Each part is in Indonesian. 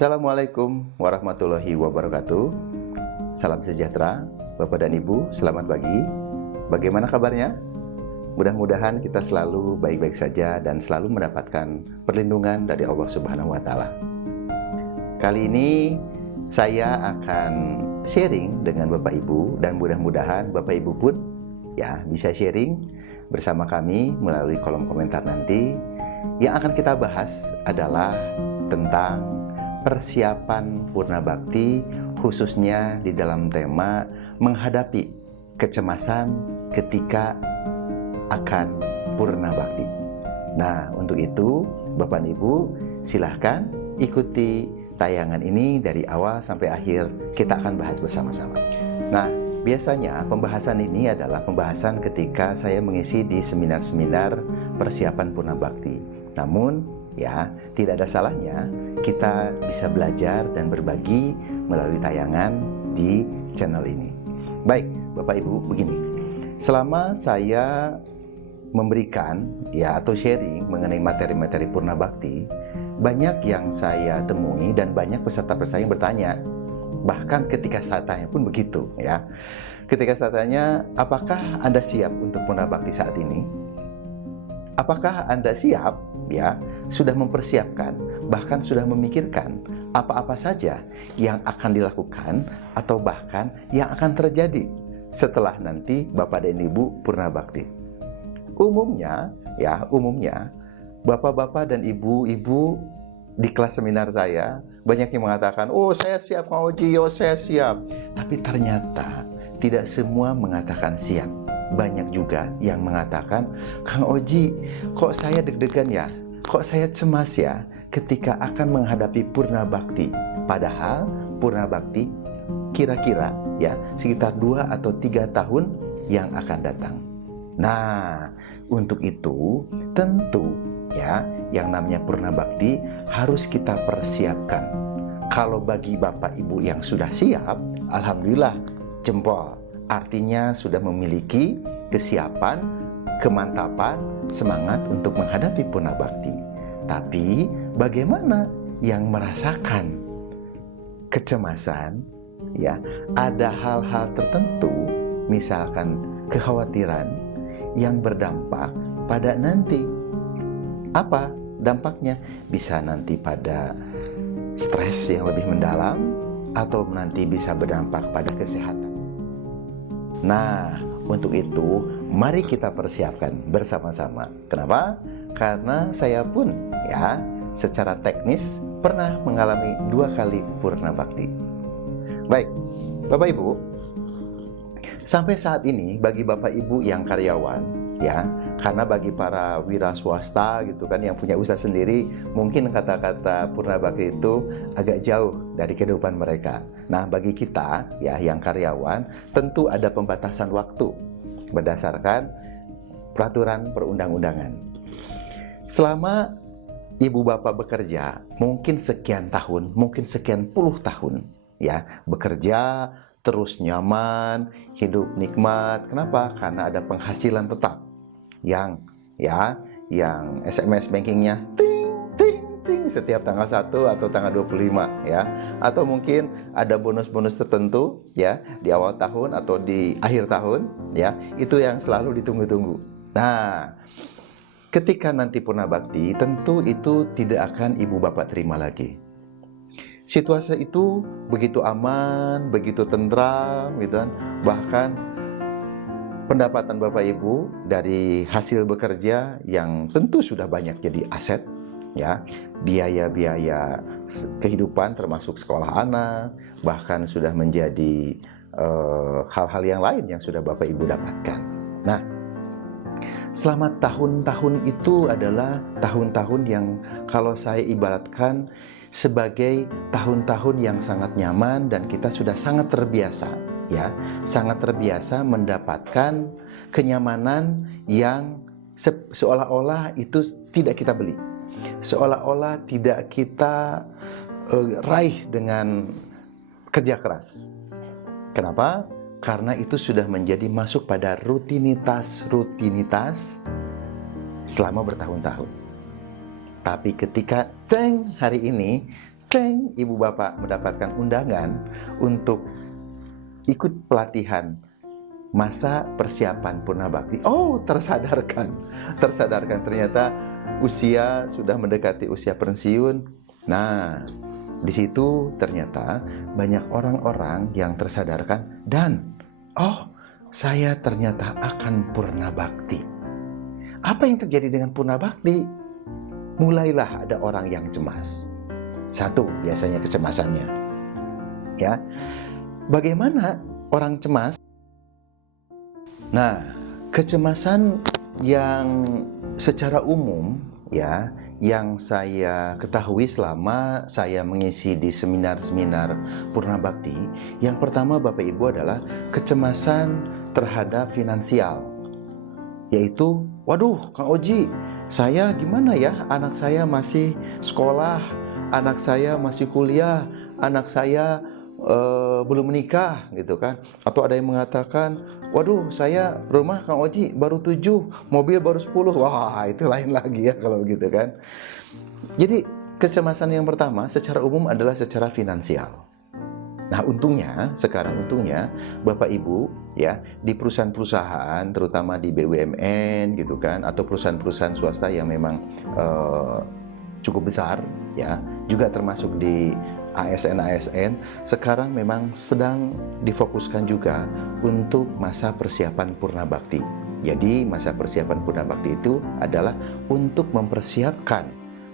Assalamualaikum warahmatullahi wabarakatuh. Salam sejahtera, Bapak dan Ibu, selamat pagi. Bagaimana kabarnya? Mudah-mudahan kita selalu baik-baik saja dan selalu mendapatkan perlindungan dari Allah Subhanahu wa Ta'ala. Kali ini saya akan sharing dengan Bapak Ibu dan mudah-mudahan Bapak Ibu pun bisa sharing bersama kami melalui kolom komentar nanti. Yang akan kita bahas adalah tentang persiapan Purna Bakti, khususnya di dalam tema menghadapi kecemasan ketika akan Purna Bakti. Nah, untuk itu Bapak dan Ibu silahkan ikuti tayangan ini dari awal sampai akhir, kita akan bahas bersama-sama. Nah, biasanya pembahasan ini adalah pembahasan ketika saya mengisi di seminar-seminar persiapan Purna Bakti. Namun tidak ada salahnya kita bisa belajar dan berbagi melalui tayangan di channel ini. Baik, Bapak Ibu, begini. Selama saya memberikan atau sharing mengenai materi-materi Purna Bakti, banyak yang saya temui dan banyak peserta-peserta yang bertanya. Bahkan ketika saya tanya pun begitu Ketika saya tanya, apakah Anda siap untuk Purna Bakti saat ini? Apakah Anda siap sudah mempersiapkan, bahkan sudah memikirkan apa-apa saja yang akan dilakukan atau bahkan yang akan terjadi setelah nanti Bapak dan Ibu Purna Bakti? Umumnya Bapak-bapak dan Ibu-ibu di kelas seminar saya banyak yang mengatakan, oh saya siap Kang Oji, oh saya siap. Tapi ternyata tidak semua mengatakan siap. Banyak juga yang mengatakan, Kang Oji, kok saya deg-degan kok saya cemas ketika akan menghadapi Purna Bakti. Padahal Purna Bakti kira-kira sekitar 2 atau 3 tahun yang akan datang. Nah, untuk itu tentu yang namanya Purna Bakti harus kita persiapkan. Kalau bagi Bapak Ibu yang sudah siap, alhamdulillah, jempol. Artinya sudah memiliki kesiapan, kemantapan, semangat untuk menghadapi Purna Bakti. Tapi bagaimana yang merasakan kecemasan? Ada hal-hal tertentu, misalkan kekhawatiran yang berdampak pada nanti. Apa dampaknya? Bisa nanti pada stres yang lebih mendalam, atau nanti bisa berdampak pada kesehatan. Nah, untuk itu mari kita persiapkan bersama-sama. Kenapa? Karena saya pun secara teknis pernah mengalami 2 kali Purna Bakti. Baik, Bapak Ibu, sampai saat ini bagi Bapak Ibu yang karyawan karena bagi para wira swasta yang punya usaha sendiri, mungkin kata-kata Purna Bakti itu agak jauh dari kehidupan mereka. Nah, bagi kita yang karyawan, tentu ada pembatasan waktu berdasarkan peraturan perundang-undangan. Selama ibu bapak bekerja, mungkin sekian tahun, mungkin sekian puluh tahun bekerja terus nyaman, hidup nikmat. Kenapa? Karena ada penghasilan tetap yang SMS bankingnya ting setiap tanggal 1 atau tanggal 25 atau mungkin ada bonus-bonus tertentu di awal tahun atau di akhir tahun itu yang selalu ditunggu-tunggu. Nah, ketika nanti Purna Bakti, tentu itu tidak akan ibu bapak terima lagi. Situasi itu begitu aman, begitu tentram bahkan pendapatan Bapak Ibu dari hasil bekerja yang tentu sudah banyak jadi aset biaya-biaya kehidupan termasuk sekolah anak, bahkan sudah menjadi hal-hal yang lain yang sudah Bapak Ibu dapatkan. Nah, selama tahun-tahun itu adalah tahun-tahun yang kalau saya ibaratkan sebagai tahun-tahun yang sangat nyaman dan kita sudah sangat terbiasa sangat terbiasa mendapatkan kenyamanan yang seolah-olah itu tidak kita beli, seolah-olah tidak kita raih dengan kerja keras. Kenapa? Karena itu sudah menjadi masuk pada rutinitas selama bertahun-tahun. Tapi ketika hari ini Teng, ibu bapak mendapatkan undangan untuk ikut pelatihan masa persiapan purna bakti. Oh, tersadarkan ternyata usia sudah mendekati usia pensiun. Nah, di situ ternyata banyak orang-orang yang tersadarkan dan oh, saya ternyata akan purna bakti. Apa yang terjadi dengan purna bakti? Mulailah ada orang yang cemas. Satu, biasanya kecemasannya. Ya. Bagaimana orang cemas? Nah, kecemasan yang secara umum ya, yang saya ketahui selama saya mengisi di seminar-seminar purna bakti, yang pertama Bapak Ibu adalah kecemasan terhadap finansial. Yaitu, waduh Kang Oji, saya gimana ya, anak saya masih sekolah, anak saya masih kuliah, anak saya belum menikah gitu kan. Atau ada yang mengatakan, waduh saya rumah Kang Oji baru 7, mobil baru 10. Wah, itu lain lagi ya kalau gitu kan. Jadi kecemasan yang pertama secara umum adalah secara finansial. Nah, sekarang untungnya Bapak Ibu ya, di perusahaan-perusahaan terutama di BUMN gitu kan, atau perusahaan-perusahaan swasta yang memang cukup besar ya, juga termasuk di ASN sekarang memang sedang difokuskan juga untuk masa persiapan purna bakti. Jadi masa persiapan purna bakti itu adalah untuk mempersiapkan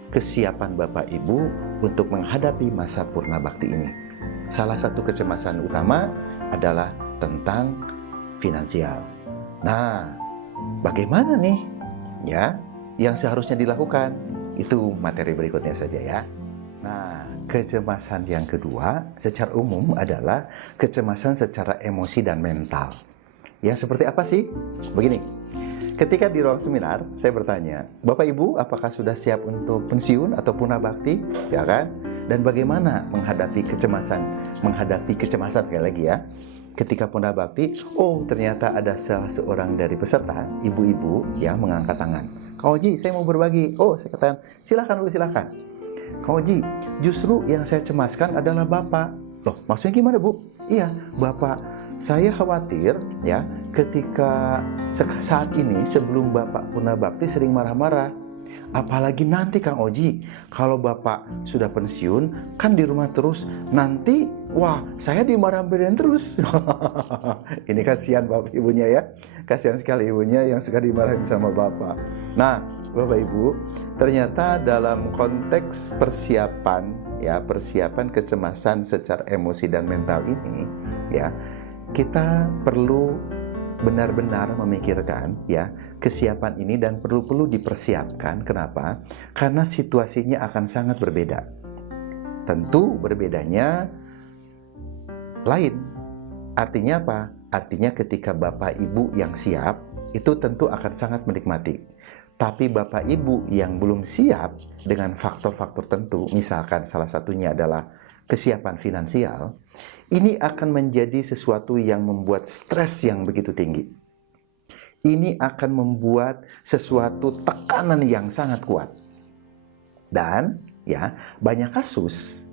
kesiapan Bapak Ibu untuk menghadapi masa purna bakti ini. Salah satu kecemasan utama adalah tentang finansial. Nah, bagaimana nih ya yang seharusnya dilakukan? Itu materi berikutnya saja ya. Nah, kecemasan yang kedua secara umum adalah kecemasan secara emosi dan mental. Ya, seperti apa sih? Begini, ketika di ruang seminar, saya bertanya, Bapak Ibu, apakah sudah siap untuk pensiun atau purna bakti? Ya kan? Dan bagaimana menghadapi kecemasan sekali lagi ya. Ketika purna bakti, oh ternyata ada salah seorang dari peserta, ibu-ibu yang mengangkat tangan. Kang Oji, saya mau berbagi. Oh, saya katakan, silakan Bu, silakan. Kang Oji, justru yang saya cemaskan adalah Bapak. Loh, maksudnya gimana Bu? Iya, Bapak, saya khawatir ya ketika saat ini sebelum Bapak purna bakti sering marah-marah. Apalagi nanti Kang Oji, kalau Bapak sudah pensiun, kan di rumah terus, nanti wah saya dimarah-marahin terus. Ini kasihan Bapak Ibunya ya, kasihan sekali ibunya yang suka dimarahin sama Bapak. Nah Bapak Ibu, ternyata dalam konteks persiapan kecemasan secara emosi dan mental ini ya, kita perlu benar-benar memikirkan ya kesiapan ini dan perlu dipersiapkan. Kenapa? Karena situasinya akan sangat berbeda. Tentu berbedanya lain. Artinya apa? Artinya ketika Bapak Ibu yang siap itu tentu akan sangat menikmati. Tapi Bapak Ibu yang belum siap dengan faktor-faktor tertentu, misalkan salah satunya adalah kesiapan finansial, ini akan menjadi sesuatu yang membuat stres yang begitu tinggi. Ini akan membuat sesuatu tekanan yang sangat kuat. Dan ya, banyak kasus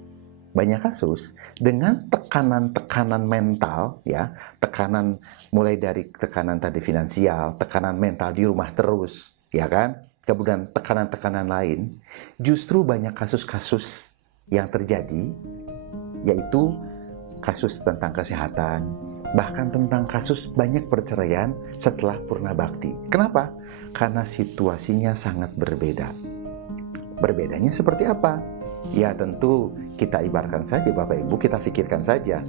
dengan tekanan mental ya, tekanan mulai dari tekanan tadi finansial, tekanan mental di rumah terus, ya kan? Kemudian tekanan-tekanan lain, justru banyak kasus-kasus yang terjadi, yaitu kasus tentang kesehatan, bahkan tentang kasus banyak perceraian setelah purna bakti. Kenapa? Karena situasinya sangat berbeda. Berbedanya seperti apa? Ya tentu kita ibaratkan saja Bapak Ibu, kita pikirkan saja.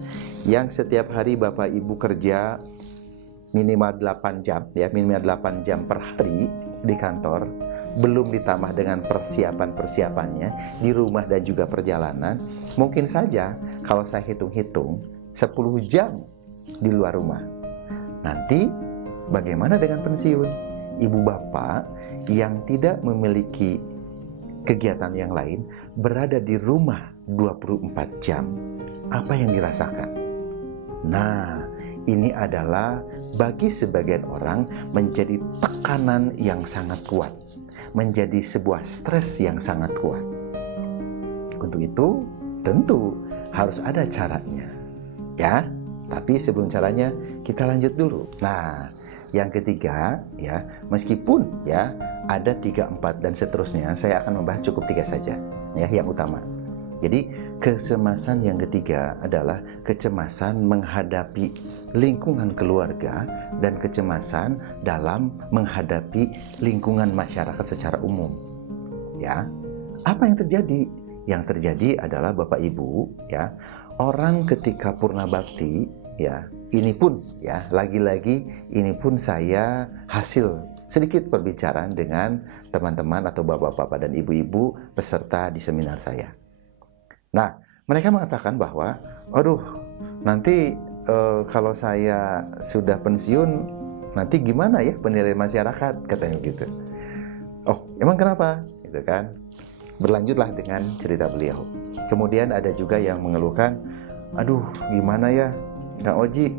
Yang setiap hari Bapak Ibu kerja minimal 8 jam, ya minimal 8 jam per hari di kantor, belum ditambah dengan persiapan-persiapannya di rumah dan juga perjalanan, mungkin saja kalau saya hitung-hitung 10 jam di luar rumah. Nanti bagaimana dengan pensiun? Ibu bapak yang tidak memiliki kegiatan yang lain berada di rumah 24 jam. Apa yang dirasakan? Nah, ini adalah bagi sebagian orang menjadi tekanan yang sangat kuat, menjadi sebuah stres yang sangat kuat. Untuk itu, tentu harus ada caranya. Ya, tapi sebelum caranya kita lanjut dulu. Nah, yang ketiga ya, meskipun ya ada 3, 4 dan seterusnya, saya akan membahas cukup 3 saja ya yang utama. Jadi kecemasan yang ketiga adalah kecemasan menghadapi lingkungan keluarga dan kecemasan dalam menghadapi lingkungan masyarakat secara umum. Ya, apa yang terjadi? Yang terjadi adalah Bapak Ibu ya, orang ketika purna bakti ya, ini pun ya, lagi-lagi ini pun saya hasil sedikit perbicaraan dengan teman-teman atau bapak-bapak dan ibu-ibu peserta di seminar saya. Nah, mereka mengatakan bahwa, aduh, nanti kalau saya sudah pensiun, nanti gimana ya penilaian masyarakat, katanya gitu. Oh, emang kenapa? Gitu kan. Berlanjutlah dengan cerita beliau. Kemudian ada juga yang mengeluhkan, aduh, gimana ya, Kang Oji,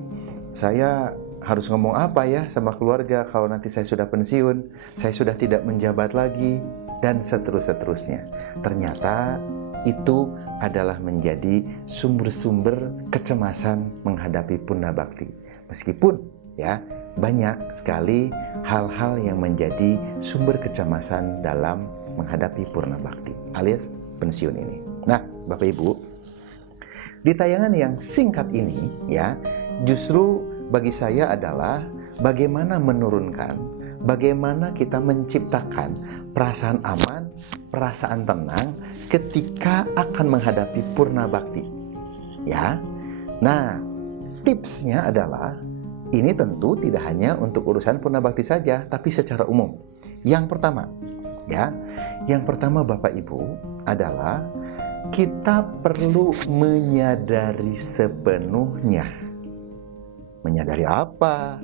saya harus ngomong apa ya sama keluarga kalau nanti saya sudah pensiun, saya sudah tidak menjabat lagi, dan seterusnya. Ternyata itu adalah menjadi sumber-sumber kecemasan menghadapi purna bakti. Meskipun ya banyak sekali hal-hal yang menjadi sumber kecemasan dalam menghadapi purna bakti alias pensiun ini. Nah, Bapak Ibu, di tayangan yang singkat ini ya, justru bagi saya adalah bagaimana menurunkan, bagaimana kita menciptakan perasaan aman, perasaan tenang ketika akan menghadapi purna bakti. Ya. Nah, tipsnya adalah ini tentu tidak hanya untuk urusan purna bakti saja, tapi secara umum. Yang pertama, ya. Yang pertama Bapak Ibu adalah kita perlu menyadari sepenuhnya. Menyadari apa?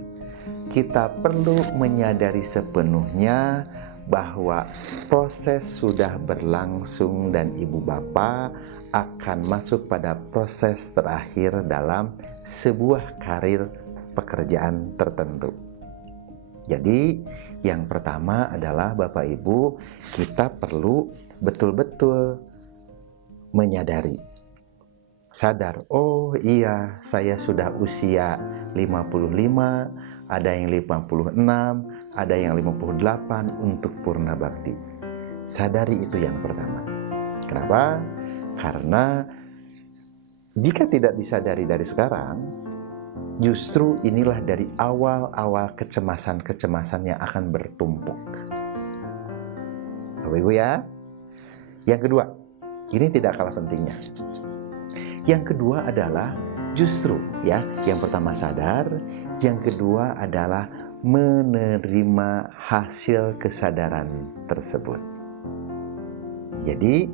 Kita perlu menyadari sepenuhnya bahwa proses sudah berlangsung dan ibu bapak akan masuk pada proses terakhir dalam sebuah karir pekerjaan tertentu. Jadi yang pertama adalah Bapak Ibu, kita perlu betul-betul menyadari, sadar, oh iya, saya sudah usia 55, ada yang 56, ada yang 58 untuk purna bakti. Sadari itu yang pertama. Kenapa? Karena jika tidak disadari dari sekarang, justru inilah dari awal-awal kecemasan-kecemasan yang akan bertumpuk. Bapak Ibu ya. Yang kedua, ini tidak kalah pentingnya. Yang kedua adalah justru ya, yang pertama sadar, yang kedua adalah menerima hasil kesadaran tersebut. Jadi,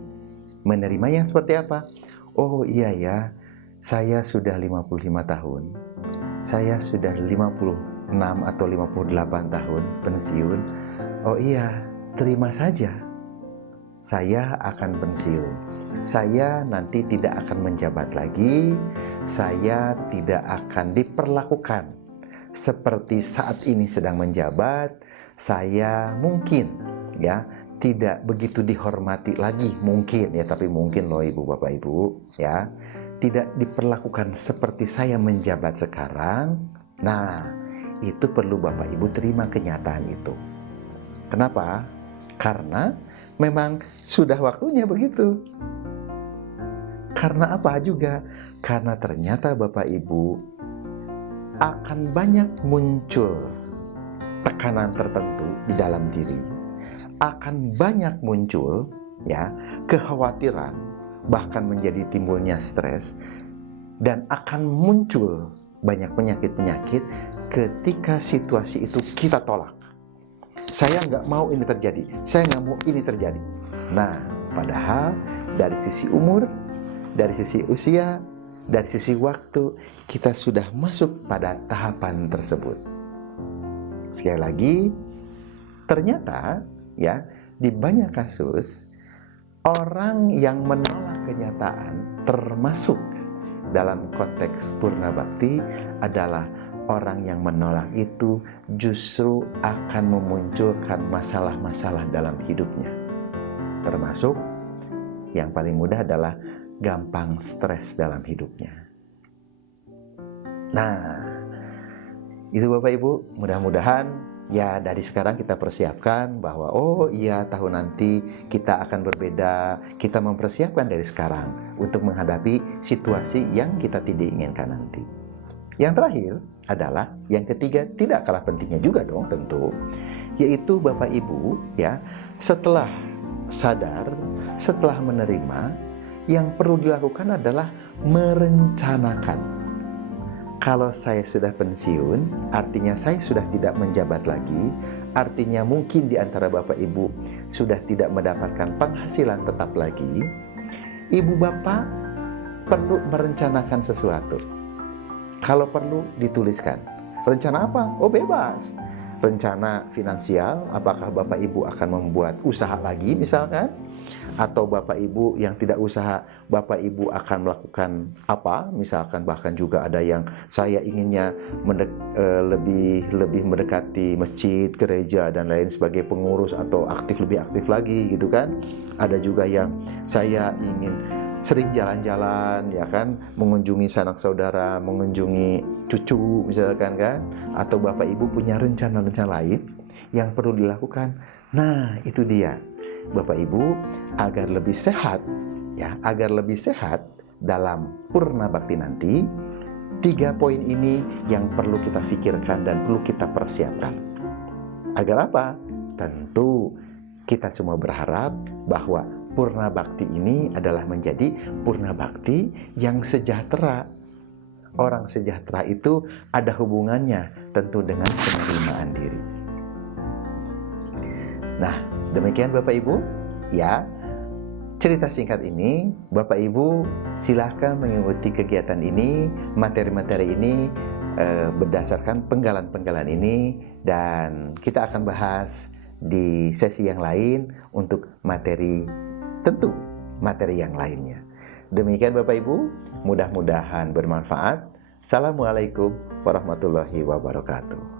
menerima yang seperti apa? Oh iya ya, saya sudah 55 tahun. Saya sudah 56 atau 58 tahun pensiun. Oh iya, terima saja. Saya akan pensiun. Saya nanti tidak akan menjabat lagi. Saya tidak akan diperlakukan seperti saat ini sedang menjabat. Saya mungkin ya tidak begitu dihormati lagi, mungkin ya, tapi mungkin loh Ibu Bapak Ibu ya, tidak diperlakukan seperti saya menjabat sekarang. Nah, itu perlu Bapak Ibu terima kenyataan itu. Kenapa? Karena memang sudah waktunya begitu. Karena apa juga? Karena ternyata Bapak Ibu akan banyak muncul tekanan tertentu di dalam diri. Akan banyak muncul ya kekhawatiran, bahkan menjadi timbulnya stres, dan akan muncul banyak penyakit-penyakit ketika situasi itu kita tolak. Saya nggak mau ini terjadi, saya nggak mau ini terjadi. Nah, padahal dari sisi umur, dari sisi usia, dari sisi waktu, kita sudah masuk pada tahapan tersebut. Sekali lagi, ternyata ya di banyak kasus orang yang menolak kenyataan, termasuk dalam konteks purna bakti, adalah orang yang menolak itu justru akan memunculkan masalah-masalah dalam hidupnya. Termasuk yang paling mudah adalah gampang stres dalam hidupnya. Nah, itu Bapak Ibu, mudah-mudahan ya dari sekarang kita persiapkan bahwa oh iya tahun nanti kita akan berbeda. Kita mempersiapkan dari sekarang untuk menghadapi situasi yang kita tidak inginkan nanti. Yang terakhir adalah yang ketiga, tidak kalah pentingnya juga dong tentu, yaitu Bapak Ibu ya, setelah sadar, setelah menerima, yang perlu dilakukan adalah merencanakan. Kalau saya sudah pensiun, artinya saya sudah tidak menjabat lagi, artinya mungkin di antara Bapak Ibu sudah tidak mendapatkan penghasilan tetap lagi. Ibu Bapak perlu merencanakan sesuatu. Kalau perlu dituliskan. Rencana apa? Oh bebas. Rencana finansial, apakah Bapak Ibu akan membuat usaha lagi misalkan? Atau Bapak Ibu yang tidak usaha, Bapak Ibu akan melakukan apa? Misalkan bahkan juga ada yang saya inginnya lebih mendekati masjid, gereja dan lain sebagai pengurus atau lebih aktif lagi gitu kan. Ada juga yang saya ingin sering jalan-jalan ya kan, mengunjungi sanak saudara, mengunjungi cucu misalkan kan, atau Bapak Ibu punya rencana-rencana lain yang perlu dilakukan. Nah, itu dia Bapak Ibu, agar lebih sehat ya, agar lebih sehat dalam Purna Bakti nanti, 3 poin ini yang perlu kita pikirkan dan perlu kita persiapkan. Agar apa? Tentu kita semua berharap bahwa Purna Bakti ini adalah menjadi Purna Bakti yang sejahtera. Orang sejahtera itu ada hubungannya tentu dengan penerimaan diri. Nah, demikian Bapak Ibu, ya. Cerita singkat ini, Bapak Ibu silahkan mengikuti kegiatan ini, materi-materi ini berdasarkan penggalan-penggalan ini, dan kita akan bahas di sesi yang lain untuk materi yang lainnya. Demikian Bapak Ibu, mudah-mudahan bermanfaat. Assalamualaikum warahmatullahi wabarakatuh.